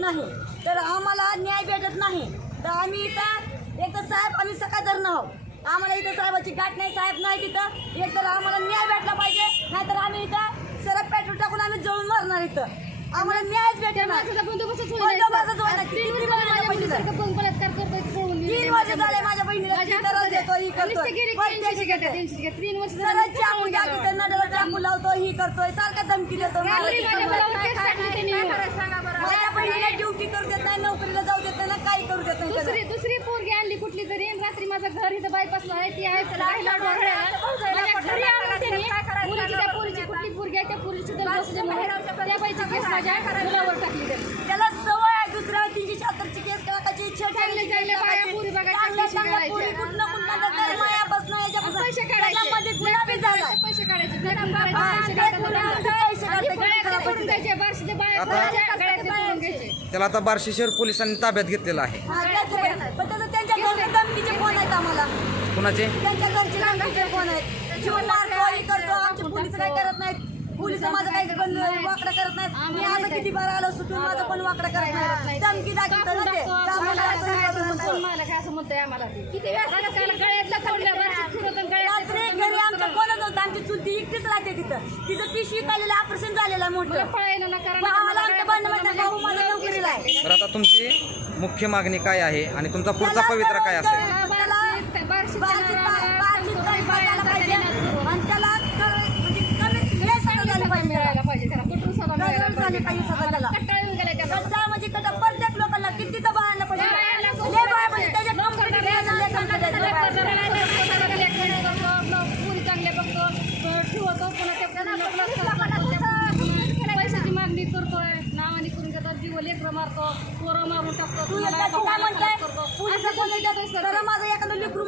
नाही तर आम्हाला न्याय भेटत नाही. तर आम्ही इथं एक तर साहेब आम्ही सकाळधरण आहोत. आम्हाला इथं साहेबाची गाठ नाही साहेब नाही तिथं. एक तर आम्हाला न्याय भेटला पाहिजे नाहीतर आम्ही इथं सरळ पेट्रोल टाकून आम्ही जळून मारणार इथं. आम्हाला न्यायच भेटेल. तीन वर्ष झाले. माझ्या बहिणीला. ही करतोय. तीन वर्ष झाले चाकू लावतो ही सारखा धमकी देतो माझ्या. मुलावर. माझ्या बहिणीला ड्युटी करू देत नाही नोकरीला जाऊ देत नाही ना काही करू देत दुसरी त्याला. दुसरी पोरगी आणली कुठली तरी. आणि रात्री माझं घर इथं बायपासला आहे ती आहे राहिला डोंगराळा. माझ्या घरी आणून त्यांनी मुलीची त्या पोरीची कुठली पोरगी आहे त्या पोरीची सुद्धा बसले म्हणून त्या बाईची केस माझ्या मुलावर टाकली त्यांनी. त्याला सवय आहे दुसऱ्या तीनशे शहात्तरची केस टाकायची इच्छा चांगले चांगले बाया पोरी बघायच्या, पैसे काढायचे. तर पैसे करायचे, काढायचे. करायचे, पैसे आणि काढायचे, गळ्यातले पैसे करून घ्यायचे बारशीचे बाया आता- त्याला आता बार्शी शहर पोलिसांनी ताब्यात घेतलेलं आहे. त्याचं पण पण त्याचं त्यांच्या घरचे धमकीचे फोन आहेत आम्हाला. कुणाचे? त्यांच्या घरचे धमकीचे फोन आहेत. जीवन मारतो करतो आमचे पोलीस काय करत नाहीत? पोलीस माझं काही वाकडं करत नाहीत. मी किती बार आलो सुटून पण वाकडं करत नाही धमकी दाखवतं हे आमची चुलती एकटीच राहते तिथं. तिचं पिशवी काढलेलं ऑपरेशन झालेलं मोठं. तर आता तुमची मुख्य मागणी काय आहे आणि तुमचा पुढचा पवित्रा काय असेल? त्याला मारतो पोरं मारून टाकतो. तू एकदा काय म्हणताय? माझं एखादं लेकरू